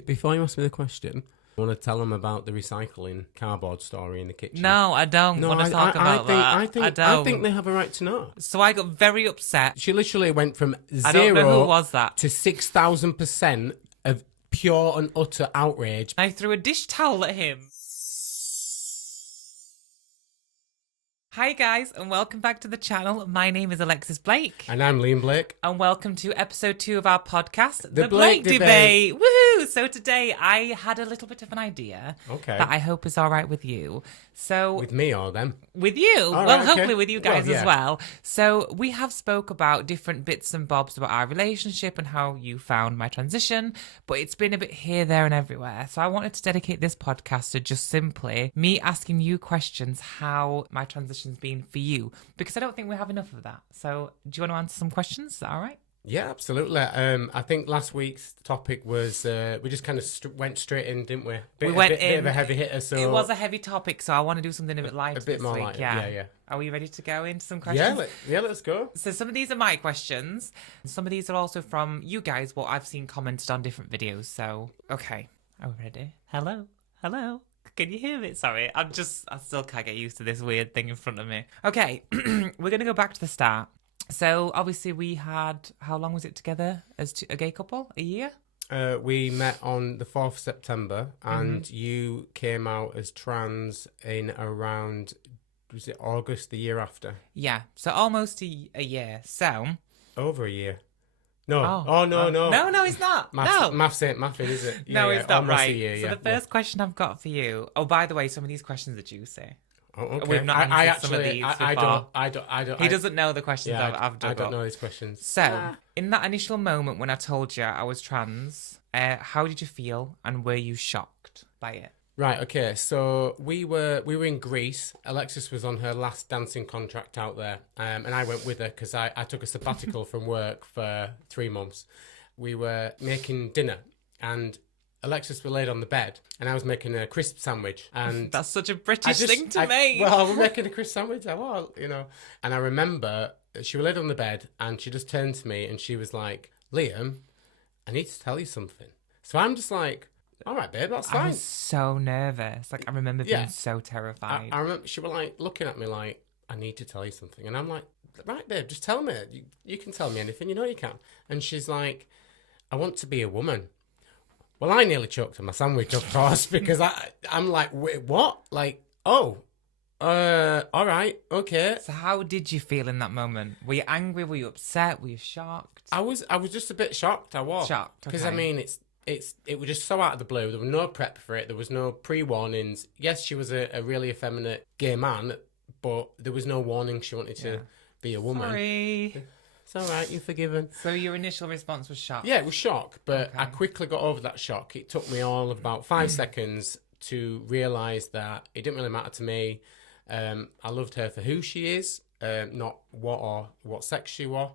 Before you ask me the question, I want to tell them about the recycling cardboard story in the kitchen. No, I don't want to talk about that. I think they have a right to know. So I got very upset. She literally went from I don't know who was that. to 6,000% of pure and utter outrage. I threw a dish towel at him. Hi guys, and welcome back to the channel. My name is Alexis Blake. And I'm Liam Blake. And welcome to episode 2 of our podcast, The Blake Debate. Woohoo! So today I had a little bit of an idea that I hope is all right with you. So with me or them? With you. Hopefully with you guys as well. So we have spoke about different bits and bobs about our relationship and how you found my transition, but it's been a bit here, there and everywhere. So I wanted to dedicate this podcast to just simply me asking you questions how my transition's been for you, because I don't think we have enough of that. So do you want to answer some questions? Is that all right? Yeah, absolutely. I think last week's topic was we just kind of went straight in, didn't we? Bit of a heavy hitter. So it was a heavy topic, so I want to do something a bit lighter. A bit this more week. light. Yeah. Are we ready to go into some questions? Let's go. So some of these are my questions. Some of these are also from you guys, what I've seen commented on different videos. So, okay. Are we ready? Hello? Can you hear me? Sorry, I still can't get used to this weird thing in front of me. Okay, we're going to go back to the start. So, obviously, we had, how long was it together as a gay couple? A year? We met on the 4th of September, and you came out as trans in around, was it August the year after? Yeah, so almost a year. So... Over a year. No. No, it's not. Maths ain't mathing, is it? No, it's not right. Year, so the first question I've got for you... Oh, by the way, some of these questions are juicy. Oh, okay. We've not answered some of these before. I don't. He doesn't know the questions I've dug I don't up. know these questions. So, in that initial moment when I told you I was trans, how did you feel and were you shocked by it? Right, okay, so we were in Greece. Alexis was on her last dancing contract out there, and I went with her because I took a sabbatical from work for 3 months. We were making dinner, and Alexis was laid on the bed, and I was making a crisp sandwich. And that's such a British thing to make. Well, we're making a crisp sandwich, And I remember she was laid on the bed, and she just turned to me, and she was like, "Liam, I need to tell you something." So I'm just like, all right, babe, that's fine. I was so nervous. Like, I remember being so terrified. I remember she was like looking at me like, I need to tell you something. And I'm like, right, babe, just tell me. You can tell me anything. You know you can. And she's like, I want to be a woman. Well, I nearly choked on my sandwich, of course, because I'm like, wait, what? Like, all right, okay. So how did you feel in that moment? Were you angry? Were you upset? Were you shocked? I was just a bit shocked. I was. Shocked, because, I mean, it was just so out of the blue. There was no prep for it. There was no pre-warnings. Yes, she was a really effeminate gay man, but there was no warning she wanted to be a woman. Sorry. It's all right, you're forgiven. So your initial response was shock? Yeah, it was shock, but I quickly got over that shock. It took me all of about 5 seconds to realise that it didn't really matter to me. I loved her for who she is, not what sex she was.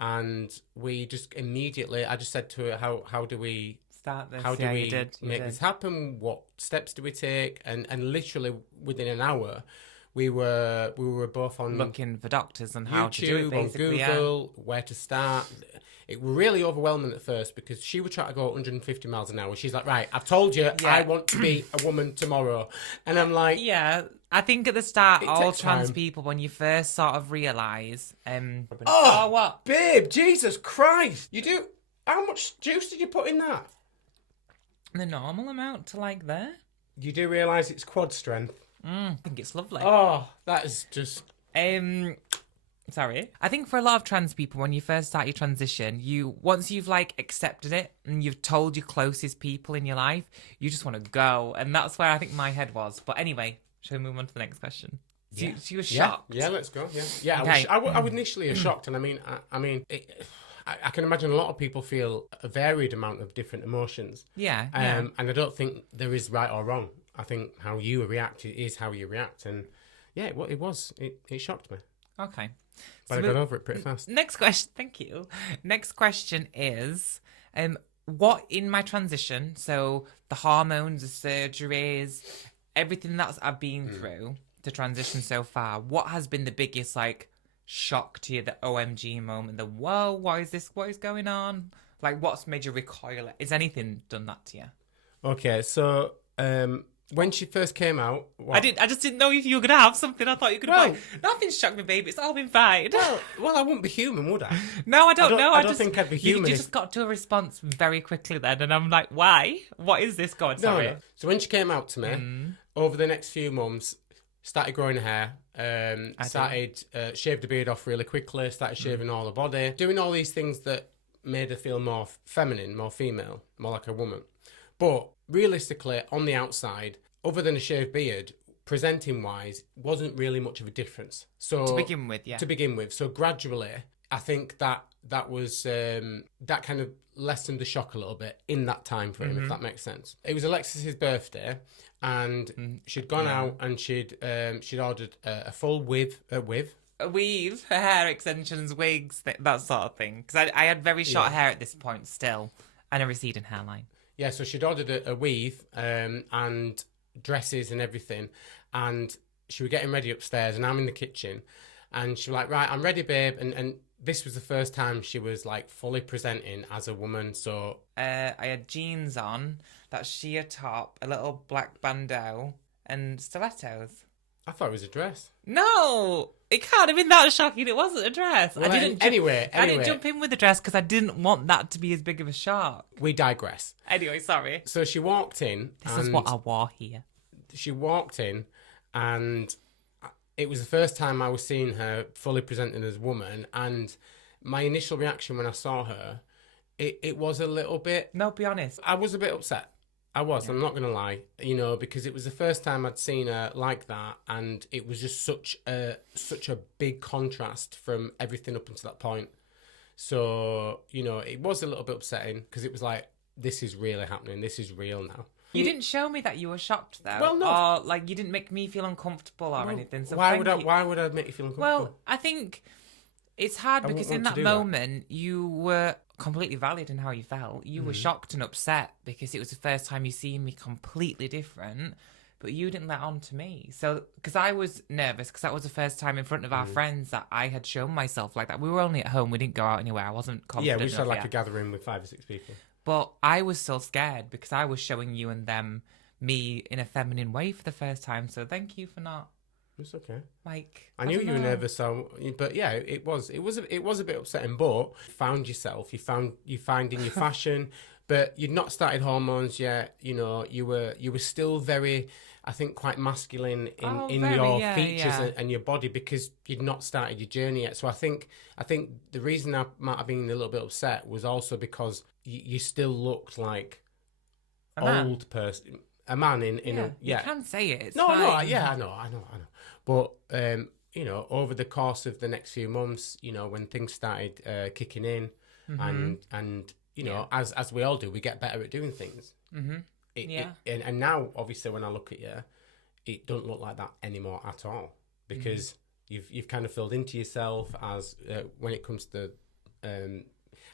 And we just immediately, I just said to her, how do we start this? How do we make this happen? What steps do we take? And literally within an hour, we were both on looking for doctors and how YouTube, to do it, basically, on Google, where to start. It was really overwhelming at first because she would try to go 150 miles an hour. She's like, right, I've told you I want to be a woman tomorrow. And I'm like... Yeah, I think at the start, all trans people, when you first sort of realise... what? Babe, Jesus Christ! You do... How much juice did you put in that? The normal amount to like there. You do realise it's quad strength? I think it's lovely. Oh, that is just... Sorry. I think for a lot of trans people, when you first start your transition, once you've like accepted it and you've told your closest people in your life, you just want to go. And that's where I think my head was. But anyway, shall we move on to the next question? So you were shocked. Yeah, let's go. Yeah. Okay. I was initially shocked, and I can imagine a lot of people feel a varied amount of different emotions. Yeah. And I don't think there is right or wrong. I think how you react is how you react, and it shocked me. Okay. But I got over it pretty fast. Next question. Thank you. Next question is, what in my transition, so the hormones, the surgeries, everything that I've been through to transition so far, what has been the biggest, like, shock to you, the OMG moment, the whoa, what is this, what is going on? Like, what's made you recoil? Has anything done that to you? Okay, so when she first came out, what? I just didn't know if you were gonna have something. I thought you could have. Nothing's shocked me, baby. It's all been fine. Well, I wouldn't be human, would I? No, I don't know. I don't think I'd be human. You just got to a response very quickly then, and I'm like, why? What is this going? Sorry. No. So when she came out to me, over the next few months, started growing hair, started shaved the beard off really quickly, started shaving all the body, doing all these things that made her feel more feminine, more female, more like a woman. But realistically, on the outside, other than a shaved beard, presenting wise, wasn't really much of a difference. So to begin with, yeah. To begin with, so gradually, I think that was that kind of lessened the shock a little bit in that time frame, if that makes sense. It was Alexis's birthday, and she'd gone out and she'd ordered a full a weave, hair extensions, wigs, that sort of thing. Because I had very short hair at this point still, and a receding hairline. Yeah, so she'd ordered a weave and dresses and everything, and she was getting ready upstairs, and I'm in the kitchen, and she was like, right, I'm ready, babe, and this was the first time she was like fully presenting as a woman. So I had jeans on, that sheer top, a little black bandeau, and stilettos. I thought it was a dress. No, it can't have been that shocking. It wasn't a dress. Well, I didn't jump in with the dress because I didn't want that to be as big of a shock. We digress. Anyway, sorry. So she walked in. This is what I wore here. She walked in, and it was the first time I was seeing her fully presenting as a woman. And my initial reaction when I saw her, it was a little bit. No, be honest. I was a bit upset. I'm not going to lie, because it was the first time I'd seen her like that, and it was just such a big contrast from everything up until that point. So, it was a little bit upsetting, because it was like, this is really happening, this is real now. You didn't show me that you were shocked, though. Well, no. Or, like, you didn't make me feel uncomfortable or anything. So why would I make you feel uncomfortable? Well, I think it's hard because in that moment, you were completely valid in how you felt. You were shocked and upset because it was the first time you seen me completely different, but you didn't let on to me. So, because I was nervous because that was the first time in front of our friends that I had shown myself like that. We were only at home. We didn't go out anywhere. I wasn't confident. Yeah, we just had like a gathering with 5 or 6 people. But I was still scared because I was showing you and them me in a feminine way for the first time. So thank you for not. It's okay. Like, I knew you were nervous, but yeah, it was a bit upsetting. But you found yourself, you find in your fashion, but you'd not started hormones yet. You were still very, I think, quite masculine in your features and your body because you'd not started your journey yet. So I think the reason I might have been a little bit upset was also because you still looked like old person. A man in a You can say it. It's no, fine. no, I know. But over the course of the next few months, when things started kicking in, and as we all do, we get better at doing things. And now, obviously, when I look at you, it don't look like that anymore at all because you've kind of filled into yourself as when it comes to.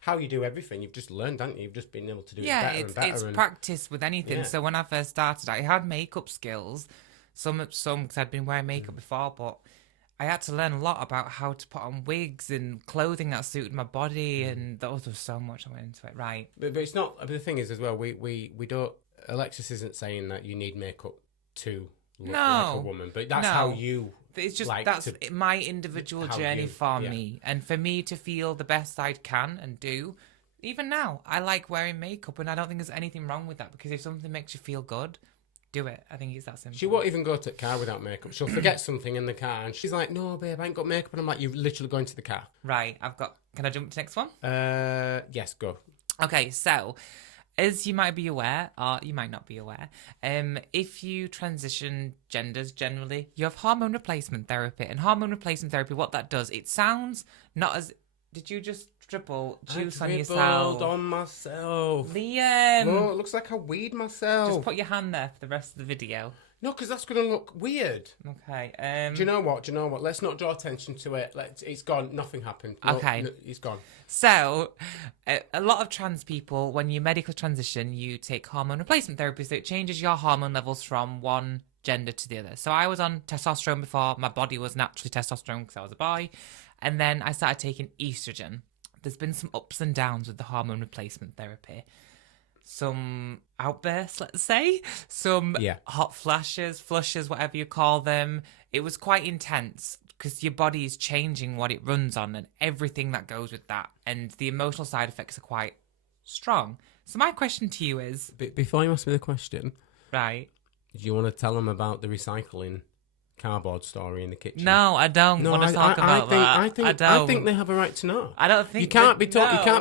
How you do everything, you've just learned, haven't you? You've just been able to do it better and better. It's practice with anything. Yeah. So when I first started, I had makeup skills, some because I'd been wearing makeup before, but I had to learn a lot about how to put on wigs and clothing that suited my body, and there was so much I went into it. Right, but it's not. The thing is, as well, we don't. Alexis isn't saying that you need makeup to look like a woman, but that's how you. It's just that's my individual journey for me, and for me to feel the best I can and do. Even now, I like wearing makeup, and I don't think there's anything wrong with that because if something makes you feel good, do it. I think it's that simple. She won't even go to the car without makeup. She'll forget something in the car, and she's like, "No, babe, I ain't got makeup." And I'm like, "You're literally going to the car." Right, Can I jump to the next one? Yes, go. Okay, so. As you might be aware, or you might not be aware, if you transition genders generally, you have hormone replacement therapy. And hormone replacement therapy, what that does, it sounds not as... Did you just dribble juice on yourself? On myself. Liam! No, it looks like I weed myself. Just put your hand there for the rest of the video. No, because that's going to look weird. Okay. Do you know what? Let's not draw attention to it. It's gone. Nothing happened. Okay. It's gone. So, a lot of trans people, when you medically transition, you take hormone replacement therapy. So it changes your hormone levels from one gender to the other. So I was on testosterone before. My body was naturally testosterone because I was a boy. And then I started taking estrogen. There's been some ups and downs with the hormone replacement therapy. some outbursts, let's say, some hot flushes, whatever you call them. It was quite intense because your body is changing what it runs on and everything that goes with that. And the emotional side effects are quite strong. So my question to you is... Before you ask me the question... Right. Do you want to tell them about the recycling cardboard story in the kitchen? No, I don't want to talk about that. I think they have a right to know. I don't think... You can't be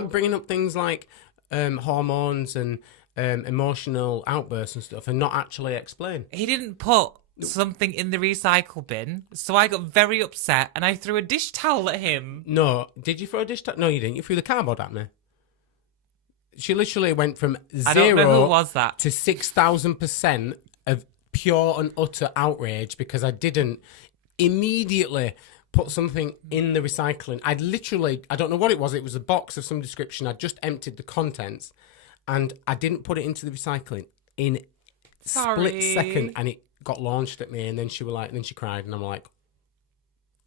bringing up things like hormones and emotional outbursts and stuff and not actually explain. He didn't put something in the recycle bin, so I got very upset and I threw a dish towel at him. No, did you throw a dish towel? No, you didn't. You threw the cardboard at me. She literally went from 0 to 6,000% of pure and utter outrage because I didn't immediately put something in the recycling. I don't know what it was. It was a box of some description. I just emptied the contents and I didn't put it into the recycling in split second, and it got launched at me. And then she cried, and I'm like,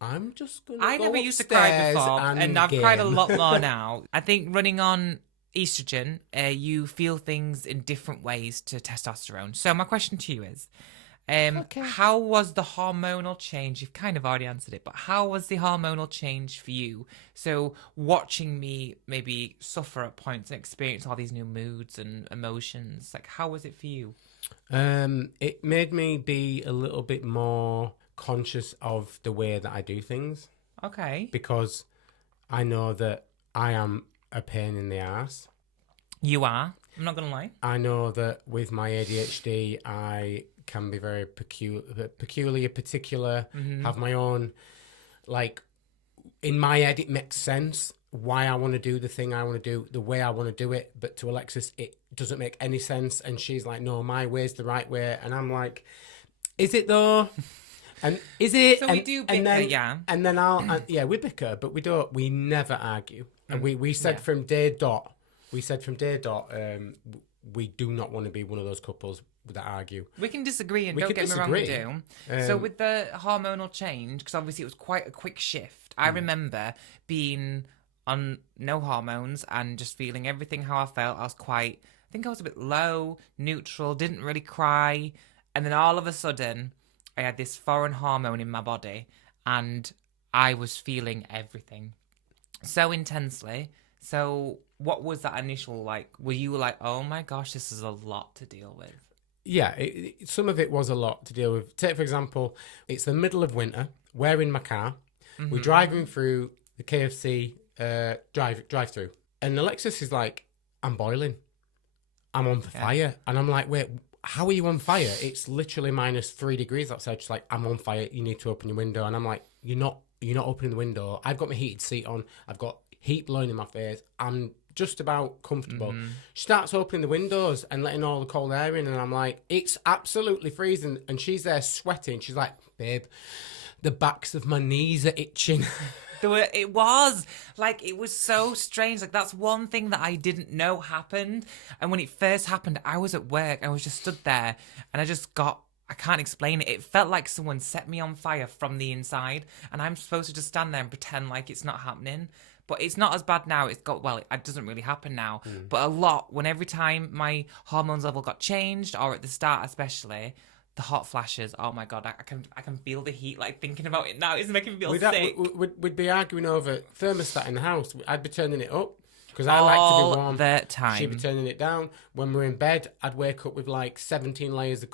I'm just going to go never used to cry before, and I've cried a lot more now. I think running on estrogen, you feel things in different ways to testosterone. So my question to you is, how was the hormonal change? You've kind of already answered it, but how was the hormonal change for you? So watching me maybe suffer at points and experience all these new moods and emotions, like how was it for you? It made me be a little bit more conscious of the way that I do things. Okay. Because I know that I am a pain in the ass. You are. I'm not going to lie. I know that with my ADHD, I can be very peculiar, particular, have my own, like, in my head, it makes sense why I want to do the thing I want to do, the way I want to do it. But to Alexis, it doesn't make any sense. And she's like, no, my way's the right way. And I'm like, is it though? And is it? So we do bicker, yeah. And then we bicker, but we never argue. And we said from day dot, we do not want to be one of those couples that argue. We can disagree, and don't get me wrong, we do. So with the hormonal change, because obviously it was quite a quick shift, I remember being on no hormones and just feeling everything how I felt. I think I was a bit low, neutral, didn't really cry. And then all of a sudden, I had this foreign hormone in my body, and I was feeling everything so intensely. So what was that initial, like, were you like, oh my gosh, this is a lot to deal with? Yeah, some of it was a lot to deal with. Take, for example, it's the middle of winter. We're in my car. We're driving through the KFC drive-through. And Alexis is like, I'm boiling. I'm on fire. And I'm like, wait, how are you on fire? It's literally -3 degrees outside. She's like, I'm on fire. You need to open your window. And I'm like, you're not opening the window. I've got my heated seat on. I've got heat blowing in my face. I'm just about comfortable. She starts opening the windows and letting all the cold air in, and I'm like, it's absolutely freezing. And she's there sweating. She's like, babe, the backs of my knees are itching. It was so strange. Like, that's one thing that I didn't know happened. And when it first happened, I was at work. I was just stood there, and I can't explain it. It felt like someone set me on fire from the inside, and I'm supposed to just stand there and pretend like it's not happening. But it's not as bad now. It doesn't really happen now. But a lot, every time my hormones level got changed, or at the start especially, the hot flashes, oh my God, I can feel the heat, like, thinking about it now. It's making me feel sick. We'd be arguing over thermostat in the house. I'd be turning it up, because I like to be warm. All the time. She'd be turning it down. When we're in bed, I'd wake up with like 17 layers of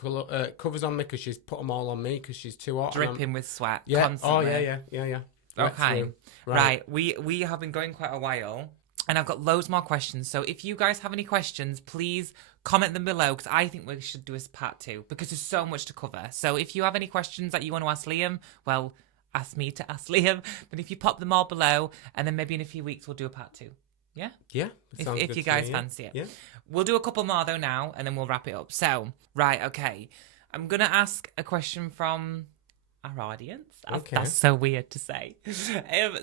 covers on me, because she's put them all on me because she's too hot. Dripping with sweat. Yeah. Constantly. Oh, yeah. Okay. Right. We have been going quite a while, and I've got loads more questions. So if you guys have any questions, please comment them below, because I think we should do a part 2, because there's so much to cover. So if you have any questions that you want to ask Liam, well, ask me to ask Liam. But if you pop them all below, and then maybe in a few weeks we'll do a part 2. Yeah? Yeah. If you guys fancy it. Yeah. We'll do a couple more though now, and then we'll wrap it up. So, right, okay. I'm going to ask a question from our audience. That's so weird to say.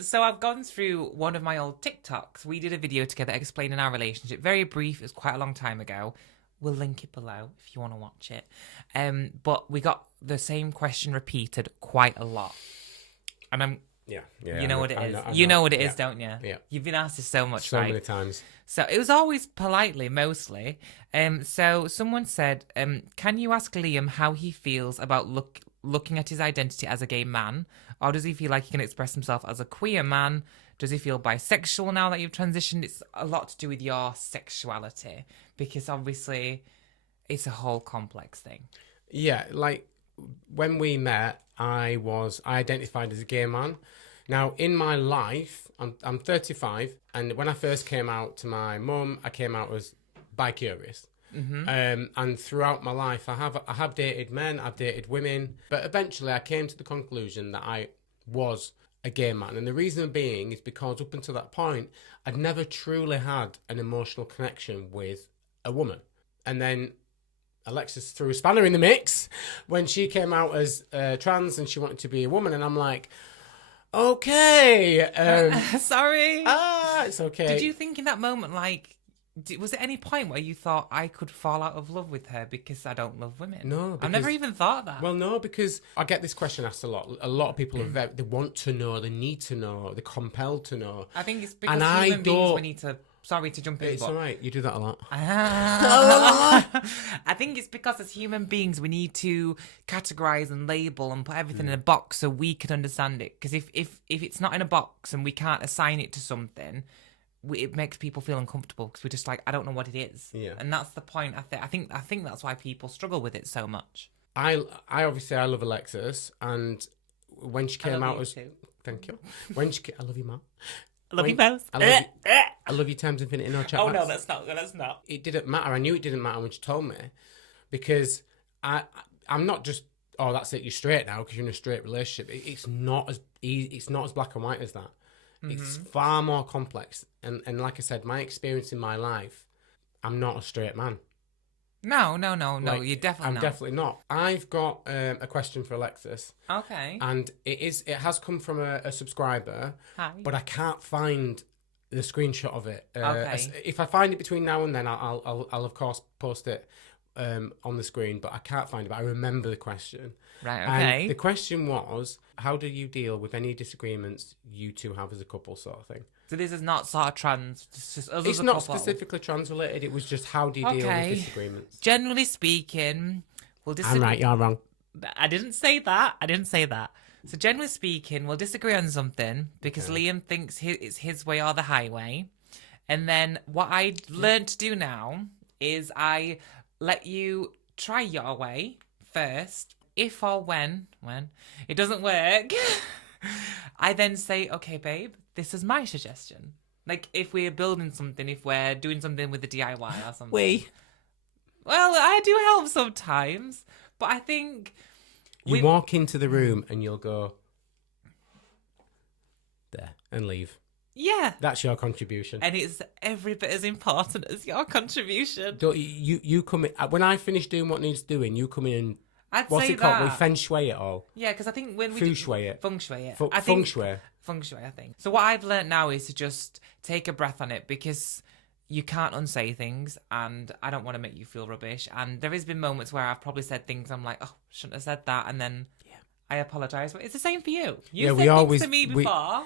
So I've gone through one of my old TikToks. We did a video together explaining our relationship. Very brief. It was quite a long time ago. We'll link it below if you want to watch it. But we got the same question repeated quite a lot. And Yeah. You know what it is. I You know what it yeah. is, don't you? Yeah. You've been asked this so much, So right? many times. So it was always politely, mostly. So someone said, can you ask Liam how he feels about looking at his identity as a gay man? Or does he feel like he can express himself as a queer man? Does he feel bisexual now that you've transitioned? It's a lot to do with your sexuality, because obviously it's a whole complex thing. Yeah, like when we met, I identified as a gay man. Now, in my life, I'm 35, and when I first came out to my mum, I came out as bi-curious. And throughout my life, I have dated men, I've dated women, but eventually I came to the conclusion that I was a gay man. And the reason being is because up until that point, I'd never truly had an emotional connection with a woman. And then Alexis threw a spanner in the mix when she came out as trans and she wanted to be a woman. And I'm like, okay. Sorry. It's okay. Did you think in that moment, like, was there any point where you thought I could fall out of love with her because I don't love women? No. I've never even thought that. Well, no, because I get this question asked a lot. A lot of people they want to know, they need to know, they're compelled to know. I think it's because human beings, we need to... Sorry to jump in, It's all right. You do that a lot. I think it's because as human beings, we need to categorize and label and put everything in a box so we can understand it. Because if it's not in a box and we can't assign it to something, it makes people feel uncomfortable because we're just like, I don't know what it is. Yeah. And that's the point. I think that's why people struggle with it so much. I obviously I love Alexis, and when she came out as... Thank you. I love you, Matt. I love you both. I love you times infinity, no chat. Oh, no, that's not. It didn't matter. I knew it didn't matter when she told me, because I'm not just, oh, that's it, you're straight now because you're in a straight relationship. It's not as easy. It's not as black and white as that. It's far more complex. And like I said, my experience in my life, I'm not a straight man. No, Like, you're definitely I'm not. definitely not. I've got a question for Alexis. Okay. And it has come from a subscriber. Hi. But I can't find the screenshot of it. Okay. If I find it between now and then, I'll of course post it on the screen. But I can't find it. But I remember the question. Right. Okay. And the question was, how do you deal with any disagreements you two have as a couple, sort of thing? So this is not sort of trans. It's just us It's as a not couple. specifically trans related. It was just how do you deal with disagreements? Generally speaking, we'll disagree. I'm right, you're wrong. I didn't say that. So generally speaking, we'll disagree on something because Liam thinks it's his way or the highway. And then what I learned to do now is I let you try your way first. If or when it doesn't work, I then say, okay, babe, this is my suggestion. Like if we're building something, if we're doing something with the DIY or something. Well, I do help sometimes, but I think... You walk into the room and you'll go... there, and leave. Yeah. That's your contribution. And it's every bit as important as your contribution. Don't you come in... When I finish doing what needs doing, you come in and... I'd What's say it called? that. We feng shui it all. Yeah, because I think when we... Feng shui it. Feng shui it. Feng shui. Feng shui, I think. So what I've learnt now is to just take a breath on it because you can't unsay things and I don't want to make you feel rubbish. And there has been moments where I've probably said things I'm like, oh, shouldn't have said that. And then I apologise. But it's the same for you. You said things to me before.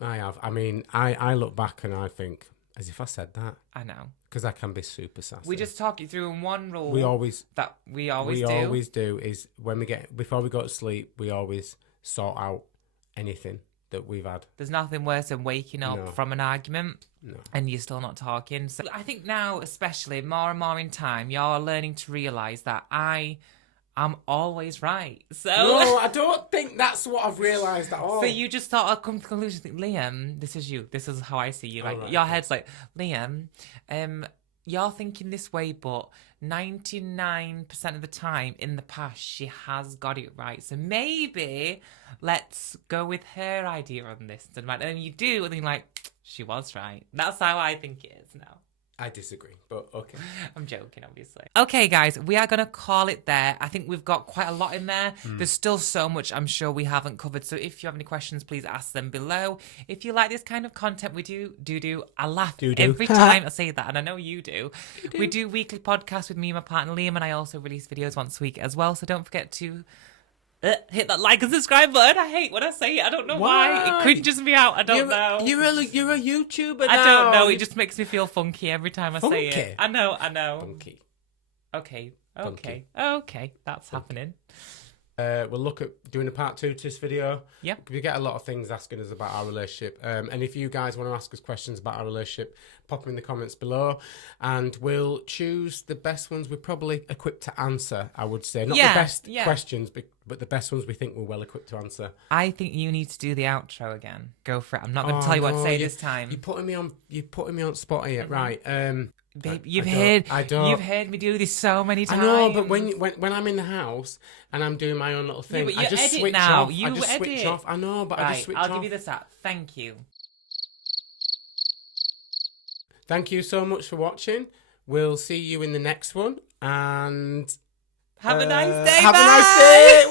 I have. I mean, I look back and I think, as if I said that. I know. Because I can be super sassy. We just talk you through in one rule. We always do is when before we go to sleep, we always sort out anything that we've had. There's nothing worse than waking up from an argument and you're still not talking. So I think now, especially more and more in time, you're learning to realise that I'm always right. So no, I don't think that's what I've realised at all. So you just thought I'd come to the conclusion, think, Liam, this is you. This is how I see you. Like your head's like, Liam, you're thinking this way, but 99% of the time in the past she has got it right. So maybe let's go with her idea on this. And then you do, and then you're like, she was right. That's how I think it is now. I disagree, but okay. I'm joking, obviously. Okay, guys, we are going to call it there. I think we've got quite a lot in there. There's still so much I'm sure we haven't covered. So if you have any questions, please ask them below. If you like this kind of content, we do. I laugh every time I say that, and I know you do. We do weekly podcasts with me and my partner Liam, and I also release videos once a week as well. So don't forget to hit that like and subscribe button. I hate when I say it. I don't know why. It cringes me out. I don't know. You're a YouTuber now. I don't know. It just makes me feel funky every time I Funky? say it. I know. Funky. Okay. That's happening. We'll look at doing a part 2 to this video. Yep. We get a lot of things asking us about our relationship. And if you guys want to ask us questions about our relationship, pop them in the comments below. And we'll choose the best ones we're probably equipped to answer, I would say. Not the best questions, but the best ones we think we're well equipped to answer. I think you need to do the outro again. Go for it. I'm not going to tell you what to say this time. You're putting me on spot here. Right. Babe, you've heard me do this so many times. I know, but when I'm in the house and I'm doing my own little thing, I just edit switch now. off. I just switch off. I know, but I just switch off. I'll give you this app. Thank you. Thank you so much for watching. We'll see you in the next one, and have a nice day. Have a nice day.